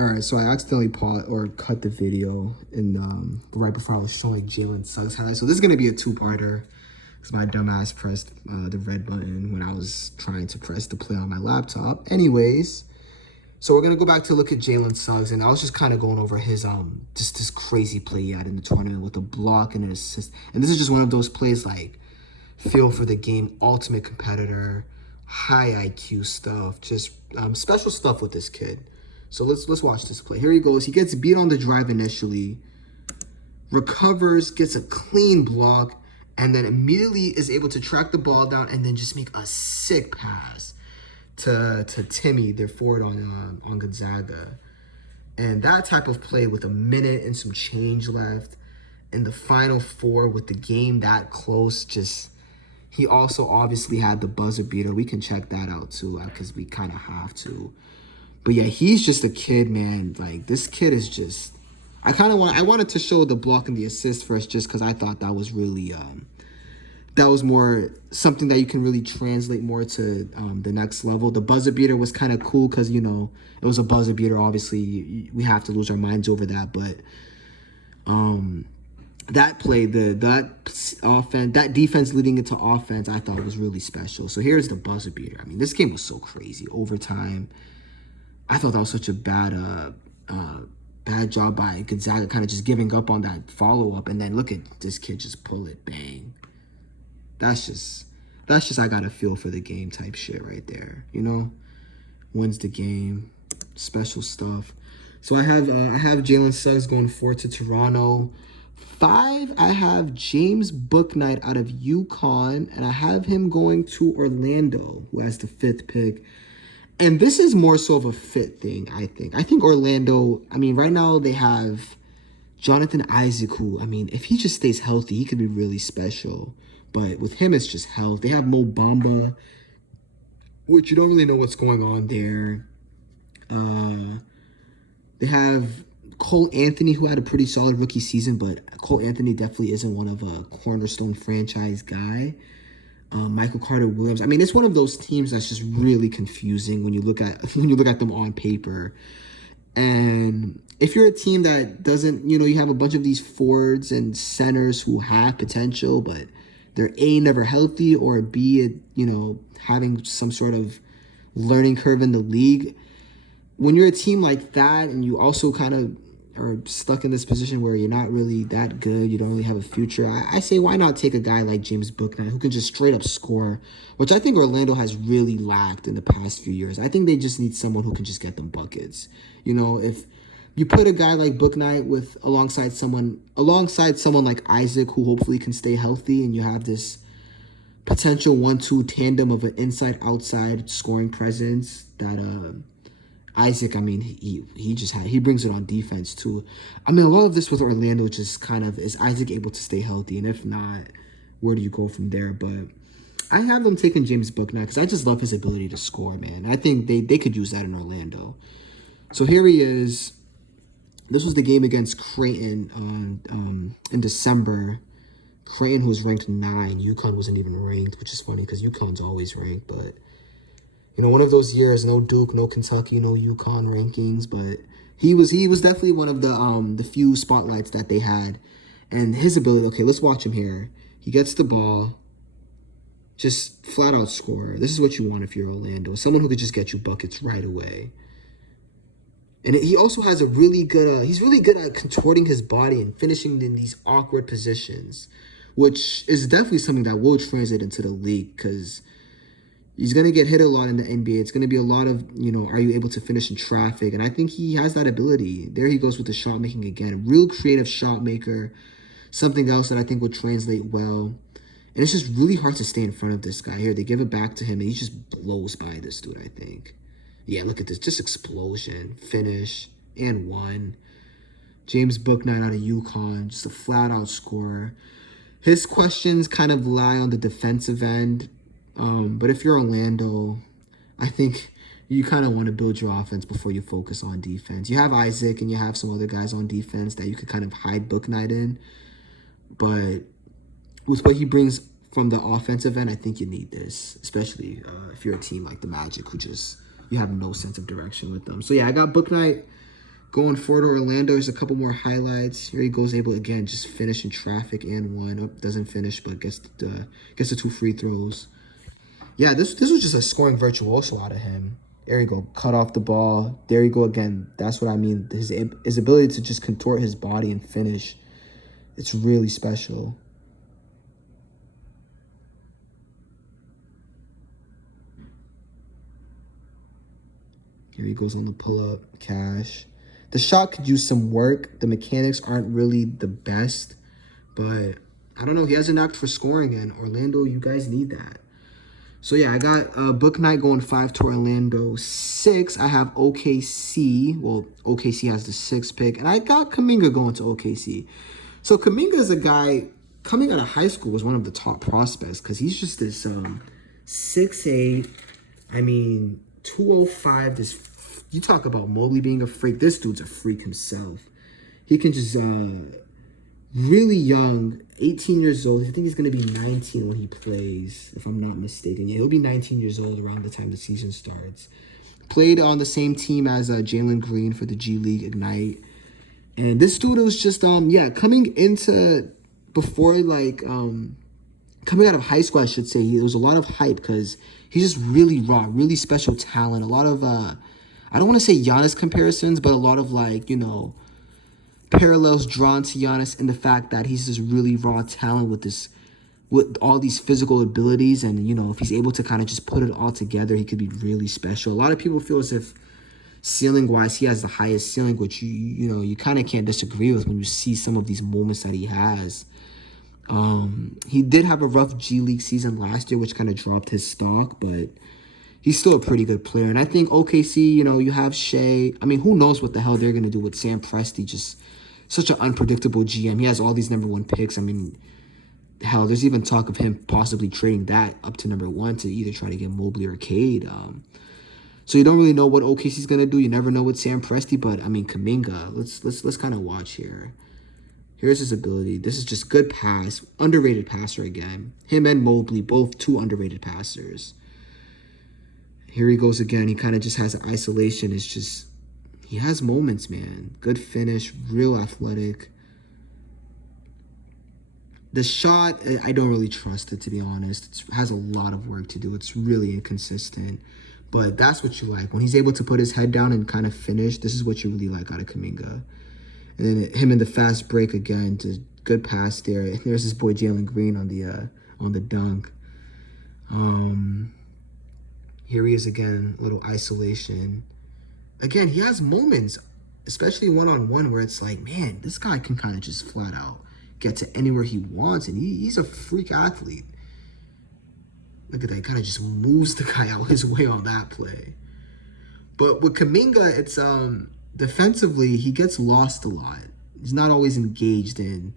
All right, so I accidentally paused or cut the video and right before I was showing Jalen Suggs highlights. So this is gonna be a two-parter because my dumbass pressed the red button when I was trying to press the play on my laptop. Anyways, so we're gonna go back to look at Jalen Suggs, and I was just kind of going over his just this crazy play he had in the tournament with a block and an assist. And this is just one of those plays like feel for the game, ultimate competitor, high IQ stuff, just special stuff with this kid. So let's watch this play. Here he goes. He gets beat on the drive initially, recovers, gets a clean block, and then immediately is able to track the ball down and then just make a sick pass to Timmy, their forward on Gonzaga. And that type of play with a minute and some change left in the Final Four with the game that close, just he also obviously had the buzzer beater. We can check that out too because we kind of have to. But yeah, he's just a kid, man. Like, this kid is just... I wanted to show the block and the assist first just because I thought that was really... that was more something that you can really translate more to the next level. The buzzer beater was kind of cool because, you know, it was a buzzer beater. Obviously, we have to lose our minds over that. But that play, that defense leading into offense, I thought was really special. So here's the buzzer beater. I mean, this game was so crazy. Overtime. I thought that was such a bad job by Gonzaga, kind of just giving up on that follow-up. And then look at this kid just pull it, bang. That's just I got a feel for the game type shit right there, you know? Wins the game, special stuff. So I have Jalen Suggs going 4 to Toronto. 5, I have James Bouknight out of UConn, and I have him going to Orlando, who has the 5th pick. And this is more so of a fit thing, I think. I think Orlando, I mean, right now they have Jonathan Isaac, who, I mean, if he just stays healthy, he could be really special. But with him, it's just health. They have Mo Bamba, which you don't really know what's going on there. They have Cole Anthony, who had a pretty solid rookie season, but Cole Anthony definitely isn't one of a cornerstone franchise guy. Michael Carter-Williams. I mean, it's one of those teams that's just really confusing when you look at them on paper. And if you're a team that doesn't, you know, you have a bunch of these forwards and centers who have potential, but they're A, never healthy, or B, you know, having some sort of learning curve in the league. When you're a team like that and you also kind of are stuck in this position where you're not really that good, you don't really have a future, I say why not take a guy like James Bouknight who can just straight up score, which I think Orlando has really lacked in the past few years. I think they just need someone who can just get them buckets. You know, if you put a guy like Bouknight alongside someone like Isaac, who hopefully can stay healthy, and you have this potential 1-2 tandem of an inside-outside scoring presence that Isaac, I mean, he brings it on defense too. I mean, a lot of this with Orlando just kind of is Isaac able to stay healthy, and if not, where do you go from there? But I have them taking James Bouknight because I just love his ability to score, man. I think they could use that in Orlando. So here he is. This was the game against Creighton in December. Creighton was ranked 9. UConn wasn't even ranked, which is funny because UConn's always ranked, but you know, one of those years, no Duke, no Kentucky, no UConn rankings, but he was definitely one of the few spotlights that they had. And his ability, okay, let's watch him here. He gets the ball, just flat out scorer. This is what you want if you're Orlando. Someone who could just get you buckets right away. And he also has a really good, he's really good at contorting his body and finishing in these awkward positions, which is definitely something that will translate into the league because he's going to get hit a lot in the NBA. It's going to be a lot of, you know, are you able to finish in traffic? And I think he has that ability. There he goes with the shot making again. A real creative shot maker. Something else that I think would translate well. And it's just really hard to stay in front of this guy here. They give it back to him, and he just blows by this dude, I think. Yeah, look at this. Just explosion, finish, and 1. James Bouknight out of UConn, just a flat-out scorer. His questions kind of lie on the defensive end. But if you're Orlando, I think you kind of want to build your offense before you focus on defense. You have Isaac and you have some other guys on defense that you could kind of hide Bouknight in. But with what he brings from the offensive end, I think you need this, especially if you're a team like the Magic who just, you have no sense of direction with them. So yeah, I got Bouknight Going forward to Orlando, there's a couple more highlights. Here he goes, able again just finish in traffic and one. Oh, doesn't finish, but gets the 2 free throws. Yeah, this was just a scoring virtuoso out of him. There you go, cut off the ball. There you go again. That's what I mean. His ability to just contort his body and finish. It's really special. Here he goes on the pull-up, cash. The shot could use some work. The mechanics aren't really the best, but I don't know. He has a knack for scoring, and Orlando, you guys need that. So yeah, I got Book Knight going 5 to Orlando. 6, I have OKC. Well, OKC has the 6th pick, and I got Kuminga going to OKC. So Kuminga is a guy coming out of high school was one of the top prospects because he's just this 6'8". I mean, 205. This you talk about Mobley being a freak. This dude's a freak himself. He can just really young, 18 years old. I think he's going to be 19 when he plays, if I'm not mistaken. Yeah, he'll be 19 years old around the time the season starts. Played on the same team as Jalen Green for the G League Ignite. And this dude was just, coming into, before, coming out of high school, I should say, there was a lot of hype because he's just really raw, really special talent. A lot of, I don't want to say Giannis comparisons, but a lot of, parallels drawn to Giannis in the fact that he's this really raw talent with all these physical abilities. And, if he's able to kind of just put it all together, he could be really special. A lot of people feel as if ceiling-wise, he has the highest ceiling, which you kind of can't disagree with when you see some of these moments that he has. He did have a rough G League season last year, which kind of dropped his stock, but he's still a pretty good player. And I think OKC, you have Shea. I mean, who knows what the hell they're going to do with Sam Presti, just such an unpredictable GM. He has all these #1 picks. I mean, hell, there's even talk of him possibly trading that up to #1 to either try to get Mobley or Cade. So you don't really know what OKC's gonna do. You never know with Sam Presti, but I mean Kuminga. Let's kind of watch here. Here's his ability. This is just good pass, underrated passer again. Him and Mobley, both 2 underrated passers. Here he goes again. He kind of just has an isolation. It's just he has moments, man. Good finish, real athletic. The shot, I don't really trust it, to be honest. It has a lot of work to do. It's really inconsistent. But that's what you like. When he's able to put his head down and kind of finish, this is what you really like out of Kuminga. And then him in the fast break again, just good pass there. And there's this boy Jalen Green on the dunk. Here he is again, a little isolation. Again, he has moments, especially one-on-one, where it's like, man, this guy can kind of just flat out get to anywhere he wants, and he's a freak athlete. Look at that, he kind of just moves the guy out his way on that play. But with Kuminga, it's defensively, he gets lost a lot. He's not always engaged in.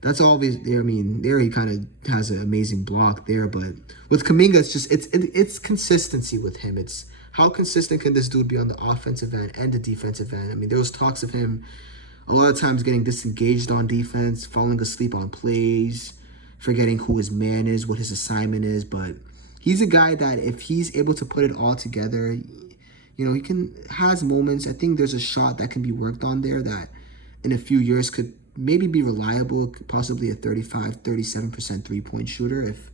That's always there. I mean, there he kind of has an amazing block there, but with Kuminga, it's just it's consistency with him. It's how consistent can this dude be on the offensive end and the defensive end? I mean, there was talks of him a lot of times getting disengaged on defense, falling asleep on plays, forgetting who his man is, what his assignment is. But he's a guy that if he's able to put it all together, he has moments. I think there's a shot that can be worked on there that in a few years could maybe be reliable, possibly a 35-37% three-point shooter if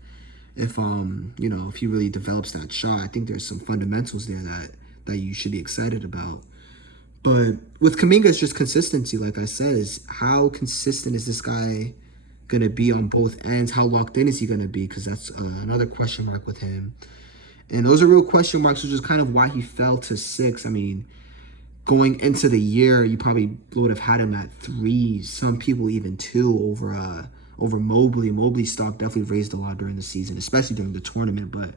he really develops that shot. I think there's some fundamentals there that you should be excited about. But with Kuminga, it's just consistency. Like I said, is how consistent is this guy going to be on both ends? How locked in is he going to be? Because that's another question mark with him. And those are real question marks, which is kind of why he fell to 6. I mean, going into the year, you probably would have had him at 3. Some people even 2 over Mobley. Mobley's stock definitely raised a lot during the season, especially during the tournament. But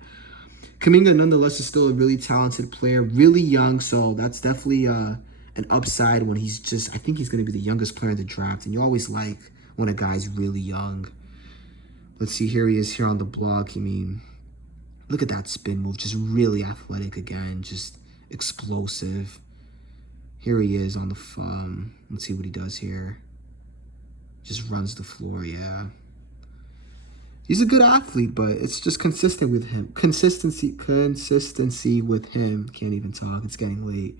Kuminga, nonetheless, is still a really talented player, really young. So that's definitely an upside when he's just, I think he's going to be the youngest player in the draft. And you always like when a guy's really young. Let's see, here he is here on the block. I mean, look at that spin move. Just really athletic again. Just explosive. Here he is on the let's see what he does here. Just runs the floor, yeah. He's a good athlete, but it's just consistent with him. Consistency with him. Can't even talk. It's getting late.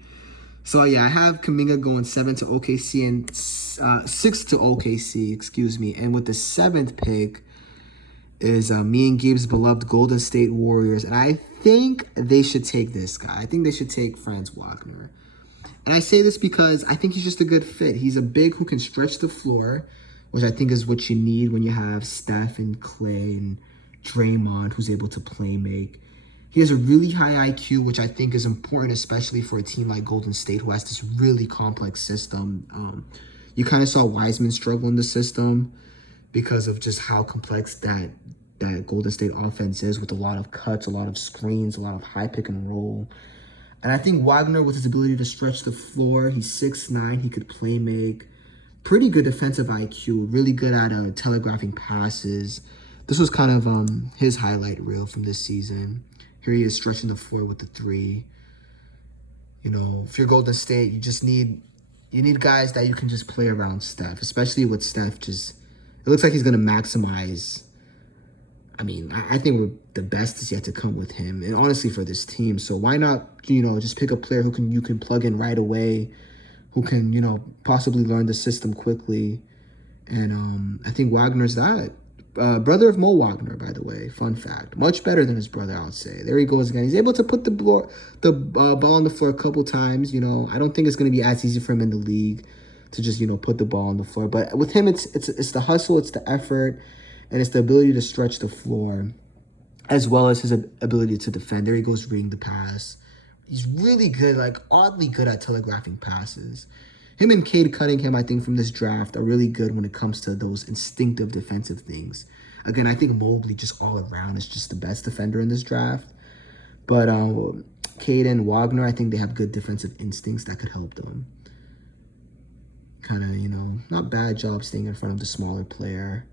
So yeah, I have Kuminga going 7 to OKC and 6 to OKC, excuse me. And with the 7th pick is me and Gabe's beloved Golden State Warriors. And I think they should take this guy. I think they should take Franz Wagner. And I say this because I think he's just a good fit. He's a big who can stretch the floor, which I think is what you need when you have Steph and Clay and Draymond, who's able to play make. He has a really high IQ, which I think is important, especially for a team like Golden State, who has this really complex system. You kind of saw Wiseman struggle in the system because of just how complex that Golden State offense is, with a lot of cuts, a lot of screens, a lot of high pick and roll. And I think Wagner, with his ability to stretch the floor, he's 6'9", he could play make. Pretty good defensive IQ, really good at telegraphing passes. This was kind of his highlight reel from this season. Here he is stretching the floor with the 3. You know, if you're Golden State, you need guys that you can just play around Steph, especially with Steph. It looks like he's going to maximize. I mean, I think the best is yet to come with him, and honestly for this team. So why not, just pick a player who you can plug in right away, who can, possibly learn the system quickly. And I think Wagner's that. Brother of Mo Wagner, by the way. Fun fact. Much better than his brother, I would say. There he goes again. He's able to put the ball on the floor a couple times. I don't think it's going to be as easy for him in the league to just, put the ball on the floor. But with him, it's the hustle, it's the effort, and it's the ability to stretch the floor, as well as his ability to defend. There he goes reading the pass. He's really good, oddly good at telegraphing passes. Him and Cade Cunningham, I think, from this draft are really good when it comes to those instinctive defensive things. Again, I think Mobley just all around is just the best defender in this draft. But Cade and Wagner, I think they have good defensive instincts that could help them. Kind of, not bad job staying in front of the smaller player.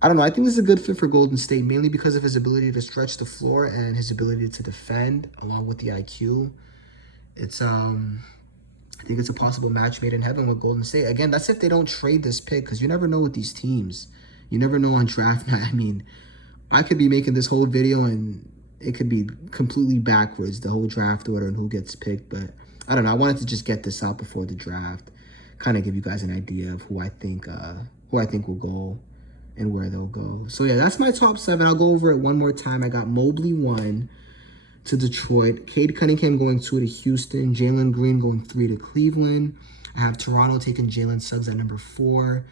I don't know. I think this is a good fit for Golden State, mainly because of his ability to stretch the floor and his ability to defend, along with the IQ. I think it's a possible match made in heaven with Golden State. Again, that's if they don't trade this pick, because you never know with these teams. You never know on draft night. I mean, I could be making this whole video and it could be completely backwards, the whole draft order and who gets picked. But I don't know. I wanted to just get this out before the draft, kind of give you guys an idea of who I think will go and where they'll go. So yeah, that's my top 7. I'll go over it one more time. I got Mobley 1 to Detroit, Cade Cunningham going 2 to Houston, Jalen Green going 3 to Cleveland. I have Toronto taking Jalen Suggs at number 4,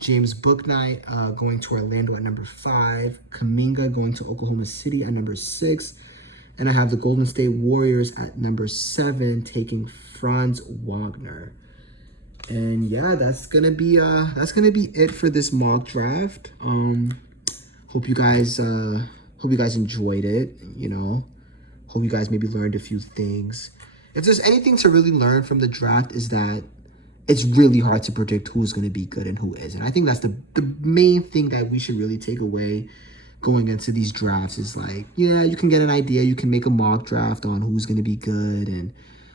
James Bouknight going to Orlando at number 5, Kuminga going to Oklahoma City at number 6, and I have the Golden State Warriors at number 7 taking Franz Wagner. And yeah, that's gonna be it for this mock draft. Hope you guys enjoyed it. Hope you guys maybe learned a few things. If there's anything to really learn from the draft, is that it's really hard to predict who's going to be good and who isn't. I think that's the main thing that we should really take away going into these drafts is you can get an idea. You can make a mock draft on who's going to be good and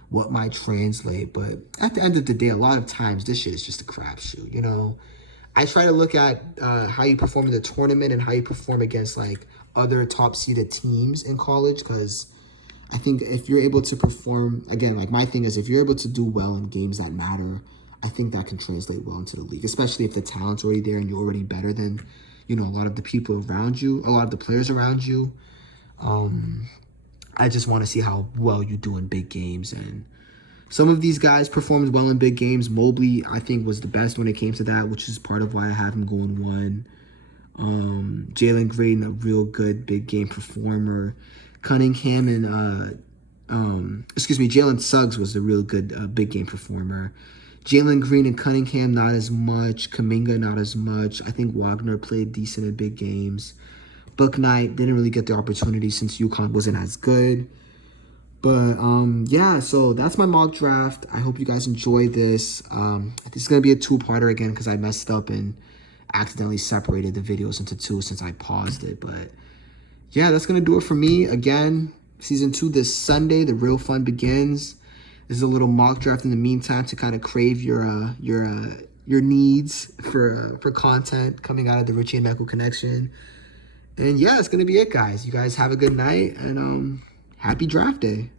what might translate. But at the end of the day, a lot of times this shit is just a crapshoot, I try to look at how you perform in the tournament and how you perform against other top-seeded teams in college, because I think if you're able to perform, again, my thing is if you're able to do well in games that matter, I think that can translate well into the league, especially if the talent's already there and you're already better than, a lot of the people around you, a lot of the players around you. I just want to see how well you do in big games. And some of these guys performed well in big games. Mobley, I think, was the best when it came to that, which is part of why I have him going 1. Jalen Green, a real good big game performer. Cunningham and Jalen Suggs was a real good big game performer. Jalen Green and Cunningham, not as much. Kuminga, not as much. I think Wagner played decent in big games. Bouknight didn't really get the opportunity since UConn wasn't as good. But yeah, so that's my mock draft. I hope you guys enjoyed this. This is gonna be a 2-parter again because I messed up and accidentally separated the videos into 2 since I paused it. But yeah, that's going to do it for me. Again, season 2 this Sunday. The real fun begins. This is a little mock draft in the meantime to kind of crave your needs for content coming out of the Richie and Michael connection. And yeah, it's going to be it, guys. You guys have a good night and happy draft day.